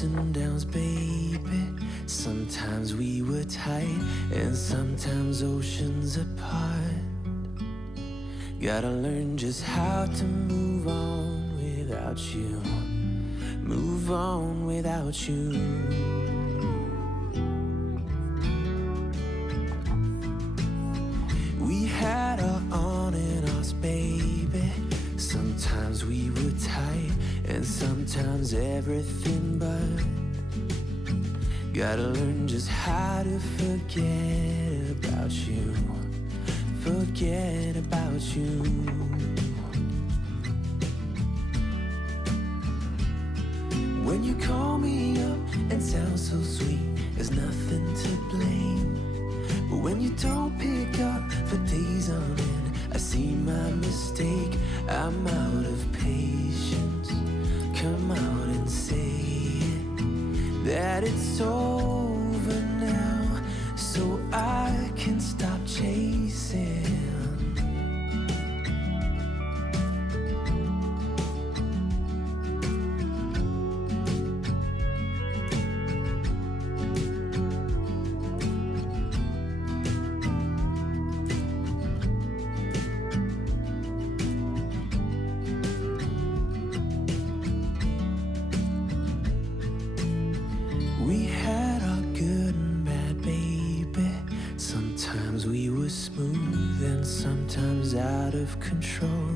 ups and downs, baby. Sometimes we were tight, and sometimes oceans apart. Gotta learn just how to move on without you. Move on without you. We had our on and offs, baby. Sometimes we were tight, and sometimes everything but. Gotta learn just how to forget about you. Forget about you. When you call me up and sound so sweet, there's nothing to blame. But when you don't pick up for days on end, I see my mistake. I'm out of patience. Come out and say it, that it's over now, so I can stop chasing. We had our good and bad, baby. Sometimes we were smooth and sometimes out of control.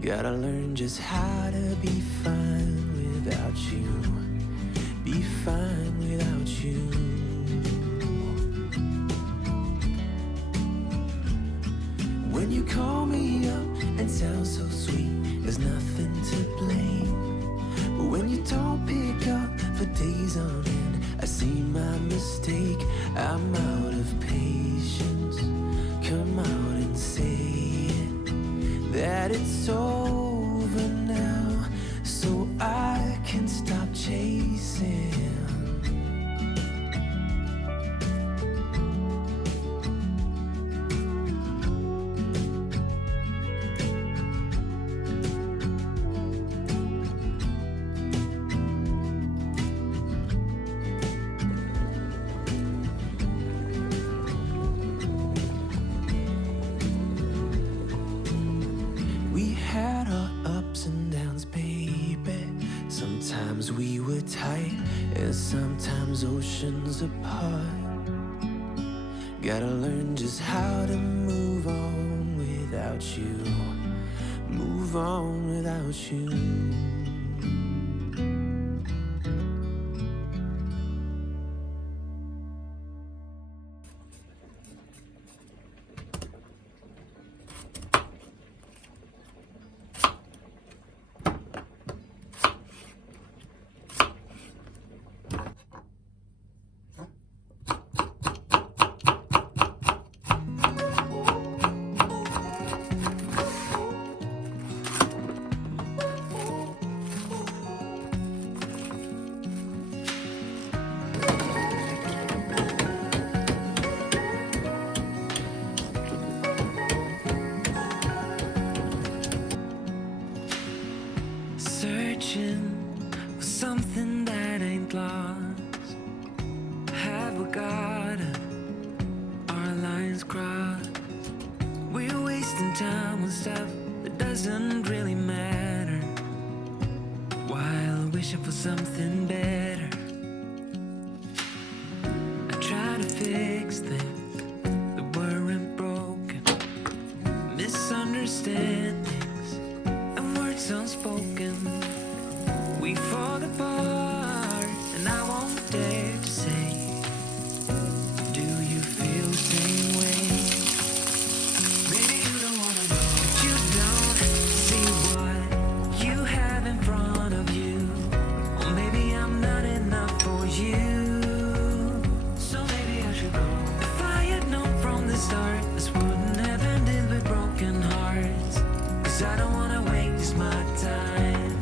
Gotta learn just how to be fine without you. Be fine without you. When you call me up and sound so sweet, there's nothing to blame. But when you don't pick up for days on end, I see my mistake. I'm out of patience. Come out and say it, that it's over now, so I can stop chasing. We had our ups and downs, baby. Sometimes we were tight, and sometimes oceans apart. Gotta learn just how to move on without you. Move on without you. Searching for something that ain't lost. Have we got our lines crossed? We're wasting time on stuff that doesn't really matter, while wishing for something better. I try to fix things that weren't broken, misunderstandings and words unspoken. We fall apart, and I won't dare to say, do you feel the same way? Maybe you don't wanna know, but you don't see what you have in front of you. Or maybe I'm not enough for you, so maybe I should go. If I had known from the start, this wouldn't have ended with broken hearts. 'Cause I don't wanna waste my time.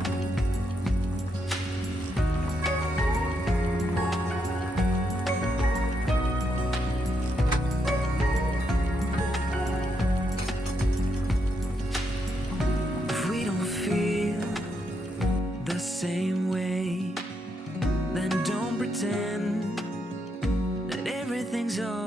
is all